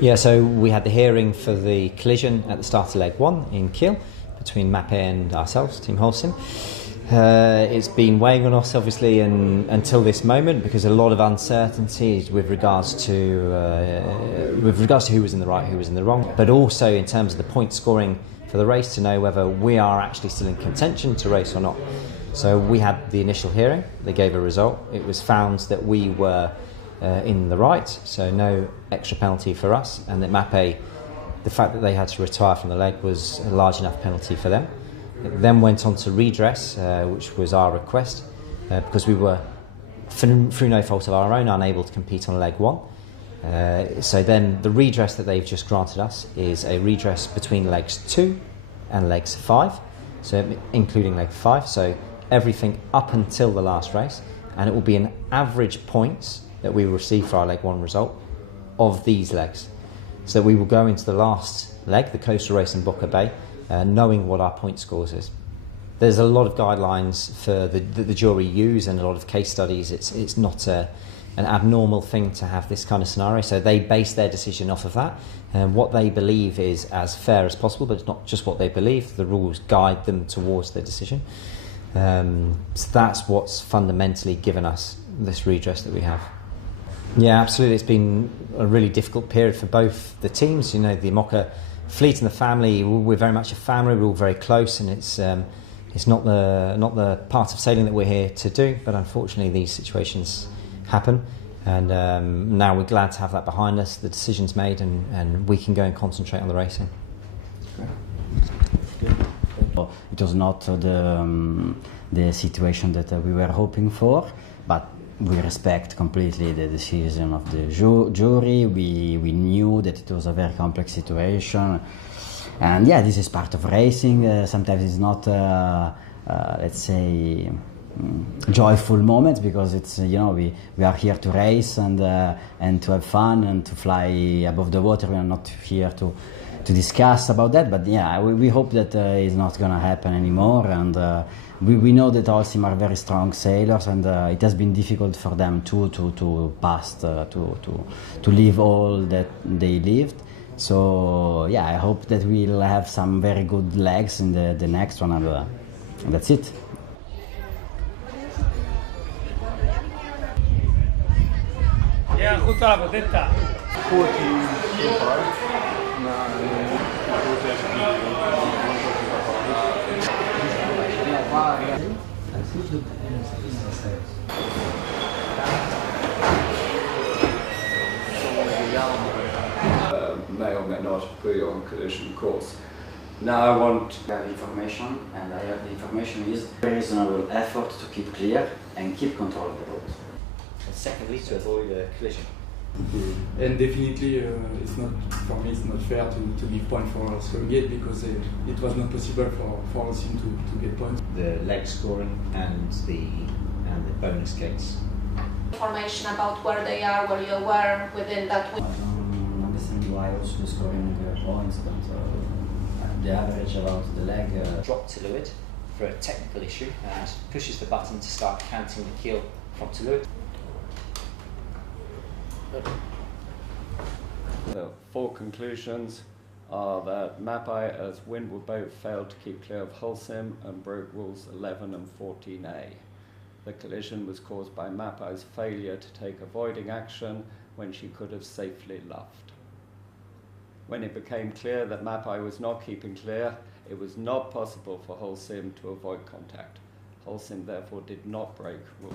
Yeah, so we had the hearing for the collision at the start of leg 1 in Kiel between MAPE and ourselves, Team Holcim. It's been weighing on us, obviously, until this moment, because a lot of uncertainty with regards to who was in the right, who was in the wrong, but also in terms of the point scoring for the race to know whether we are actually still in contention to race or not. So we had the initial hearing. They gave a result. It was found that we were in the right, so no extra penalty for us, and that MAPE, the fact that they had to retire from the leg was a large enough penalty for them. It then went on to redress, which was our request, because we were, through no fault of our own, unable to compete on leg 1. So then the redress that they've just granted us is a redress between legs 2 and legs 5, so including leg 5, so everything up until the last race, and it will be an average points that we will receive for our leg 1 result of these legs. So we will go into the last leg, the coastal race in Boca Bay, knowing what our point scores is. There's a lot of guidelines for the jury use and a lot of case studies. It's not an abnormal thing to have this kind of scenario, so they base their decision off of that, and what they believe is as fair as possible, but it's not just what they believe. The rules guide them towards their decision. So that's what's fundamentally given us this redress that we have. Yeah, absolutely. It's been a really difficult period for both the teams. You know, the IMOCA fleet and the family, we're very much a family. We're all very close, and it's not the part of sailing that we're here to do. But unfortunately, these situations happen, and now we're glad to have that behind us. The decision's made, and we can go and concentrate on the racing. It was not the situation that we were hoping for, but we respect completely the decision of the jury. We knew that it was a very complex situation, and yeah, this is part of racing. Sometimes it's not, let's say, joyful moments, because it's, you know, we are here to race and to have fun and to fly above the water. We are not here to discuss about that, but yeah, we hope that it's not going to happen anymore, and we know that Holcim are very strong sailors, and it has been difficult for them to pass, to live all that they lived. So yeah, I hope that we'll have some very good legs in the next one, and that's it. Yeah, justo la protesta. May or may not be on collision course. Now I want I have information, and I have the information is reasonable effort to keep clear and keep control of the boat. And secondly, to avoid a collision. And definitely, it's not, for me, it's not fair to give points for Surrogate, because it was not possible for Holcim to get points. The leg scoring and the bonus case. Information about where they are, where you were within that week. I don't understand why also scoring points, but the average about the leg. Drop to leeward for a technical issue and pushes the button to start canting the keel from to leeward. The four conclusions are that MAPE as windward boat failed to keep clear of Holcim and broke rules 11 and 14A. The collision was caused by MAPE's failure to take avoiding action when she could have safely luffed. When it became clear that MAPE was not keeping clear, it was not possible for Holcim to avoid contact. Holcim therefore did not break rules.